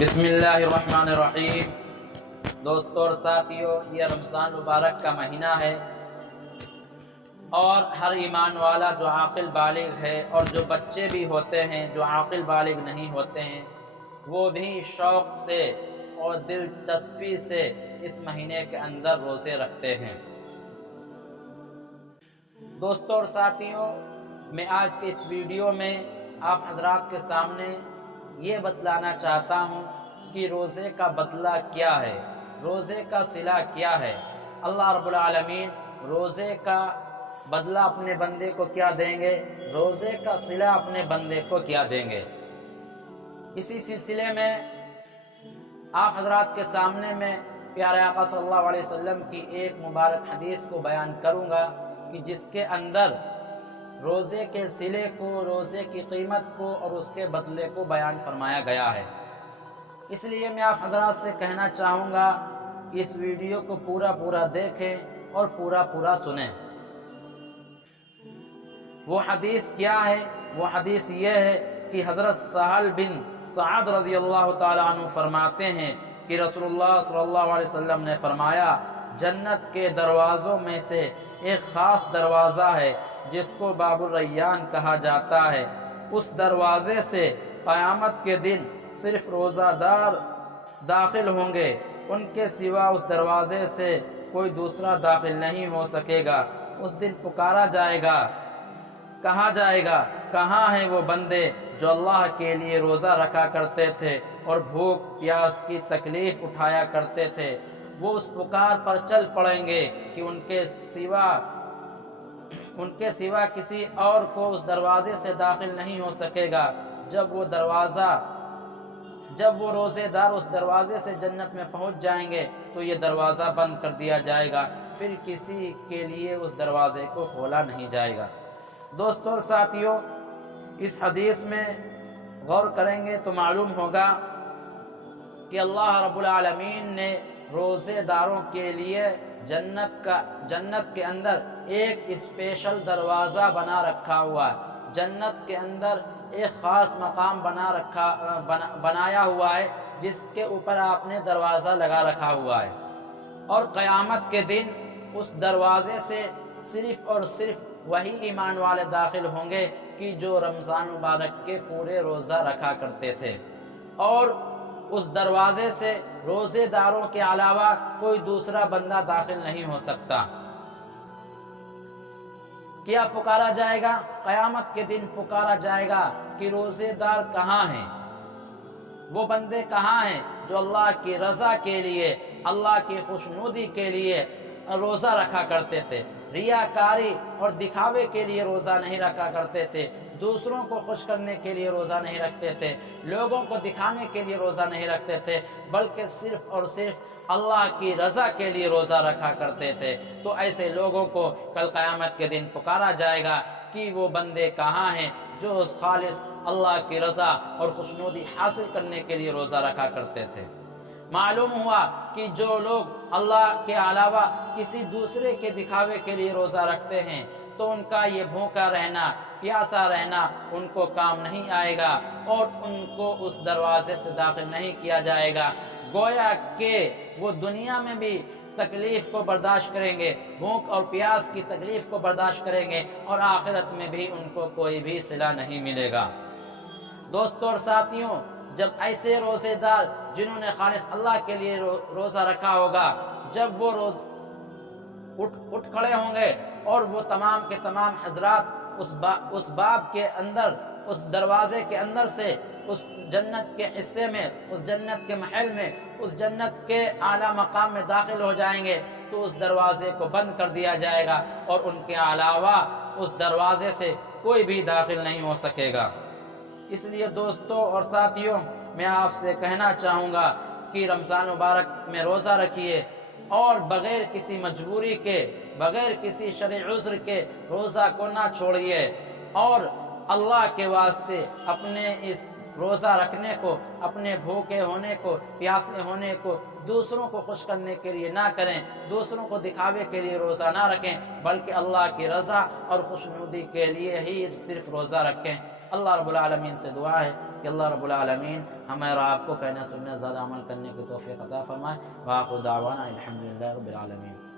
بسم اللہ الرحمن الرحیم۔ دوستو اور ساتھیو، یہ رمضان مبارک کا مہینہ ہے اور ہر ایمان والا جو عاقل بالغ ہے اور جو بچے بھی ہوتے ہیں جو عاقل بالغ نہیں ہوتے ہیں وہ بھی شوق سے اور دلچسپی سے اس مہینے کے اندر روزے رکھتے ہیں۔ دوستو اور ساتھیو، میں آج کے اس ویڈیو میں آپ حضرات کے سامنے یہ بتلانا چاہتا ہوں کہ روزے کا بدلہ کیا ہے، روزے کا صلہ کیا ہے۔ اللہ رب العالمین روزے کا بدلہ اپنے بندے کو کیا دیں گے، روزے کا صلہ اپنے بندے کو کیا دیں گے۔ اسی سلسلے میں آپ حضرات کے سامنے میں پیارے آقا صلی اللہ علیہ وسلم کی ایک مبارک حدیث کو بیان کروں گا کہ جس کے اندر روزے کے صلے کو، روزے کی قیمت کو اور اس کے بدلے کو بیان فرمایا گیا ہے۔ اس لیے میں آپ حضرات سے کہنا چاہوں گا کہ اس ویڈیو کو پورا دیکھیں اور پورا سنیں۔ وہ حدیث کیا ہے؟ وہ حدیث یہ ہے کہ حضرت سہل بن سعد رضی اللہ تعالیٰ عنہ فرماتے ہیں کہ رسول اللہ صلی اللہ علیہ وسلم نے فرمایا، جنت کے دروازوں میں سے ایک خاص دروازہ ہے جس کو باب الریان کہا جاتا ہے۔ اس دروازے سے قیامت کے دن صرف روزہ دار داخل ہوں گے، ان کے سوا اس دروازے سے کوئی دوسرا داخل نہیں ہو سکے گا۔ اس دن پکارا جائے گا، کہا جائے گا، کہاں ہیں وہ بندے جو اللہ کے لیے روزہ رکھا کرتے تھے اور بھوک پیاس کی تکلیف اٹھایا کرتے تھے؟ وہ اس پکار پر چل پڑیں گے کہ ان کے سوا کسی اور کو اس دروازے سے داخل نہیں ہو سکے گا۔ جب وہ روزے دار اس دروازے سے جنت میں پہنچ جائیں گے تو یہ دروازہ بند کر دیا جائے گا، پھر کسی کے لیے اس دروازے کو کھولا نہیں جائے گا۔ دوستو اور ساتھیو، اس حدیث میں غور کریں گے تو معلوم ہوگا کہ اللہ رب العالمین نے روزے داروں کے لیے جنت کے اندر ایک اسپیشل دروازہ بنا رکھا ہوا ہے۔ جنت کے اندر ایک خاص مقام بنایا ہوا ہے جس کے اوپر آپ نے دروازہ لگا رکھا ہوا ہے، اور قیامت کے دن اس دروازے سے صرف اور صرف وہی ایمان والے داخل ہوں گے کہ جو رمضان مبارک کے پورے روزہ رکھا کرتے تھے، اور اس دروازے سے روزے داروں کے علاوہ کوئی دوسرا بندہ داخل نہیں ہو سکتا۔ کیا پکارا جائے گا؟ قیامت کے دن پکارا جائے گا کہ روزے دار کہاں ہیں، وہ بندے کہاں ہیں جو اللہ کی رضا کے لیے، اللہ کی خوشنودی کے لیے روزہ رکھا کرتے تھے، ریاکاری اور دکھاوے کے لیے روزہ نہیں رکھا کرتے تھے، دوسروں کو خوش کرنے کے لیے روزہ نہیں رکھتے تھے، لوگوں کو دکھانے کے لیے روزہ نہیں رکھتے تھے، بلکہ صرف اور صرف اللہ کی رضا کے لیے روزہ رکھا کرتے تھے۔ تو ایسے لوگوں کو کل قیامت کے دن پکارا جائے گا کہ وہ بندے کہاں ہیں جو خالص اللہ کی رضا اور خوشنودی حاصل کرنے کے لیے روزہ رکھا کرتے تھے۔ معلوم ہوا کہ جو لوگ اللہ کے علاوہ کسی دوسرے کے دکھاوے کے لیے روزہ رکھتے ہیں تو ان کا یہ بھوکا رہنا، پیاسا رہنا ان کو کام نہیں آئے گا اور ان کو اس دروازے سے داخل نہیں کیا جائے گا۔ گویا کہ وہ دنیا میں بھی تکلیف کو برداشت کریں گے، بھوک اور پیاس کی تکلیف کو برداشت کریں گے، اور آخرت میں بھی ان کو کوئی بھی صلہ نہیں ملے گا۔ دوستو اور ساتھیوں، جب ایسے روزے دار جنہوں نے خالص اللہ کے لیے روزہ رکھا ہوگا، جب وہ اٹھ کھڑے ہوں گے اور وہ تمام کے تمام حضرات اس باب کے اندر، اس دروازے کے اندر سے اس جنت کے حصے میں، اس جنت کے محل میں، اس جنت کے اعلیٰ مقام میں داخل ہو جائیں گے تو اس دروازے کو بند کر دیا جائے گا اور ان کے علاوہ اس دروازے سے کوئی بھی داخل نہیں ہو سکے گا۔ اس لیے دوستو اور ساتھیوں، میں آپ سے کہنا چاہوں گا کہ رمضان مبارک میں روزہ رکھیے اور بغیر کسی مجبوری کے، بغیر کسی شرعی عذر کے روزہ کو نہ چھوڑیے، اور اللہ کے واسطے اپنے اس روزہ رکھنے کو، اپنے بھوکے ہونے کو، پیاسے ہونے کو دوسروں کو خوش کرنے کے لیے نہ کریں، دوسروں کو دکھاوے کے لیے روزہ نہ رکھیں، بلکہ اللہ کی رضا اور خوشنودی کے لیے ہی صرف روزہ رکھیں۔ اللہ رب العالمین سے دعا ہے کہ اللہ رب العالمین ہمیں اور آپ کو کہنے سننے زیادہ عمل کرنے کی توفیق عطا فرمائے۔ وآخر دعوانا الحمدللہ رب العالمین۔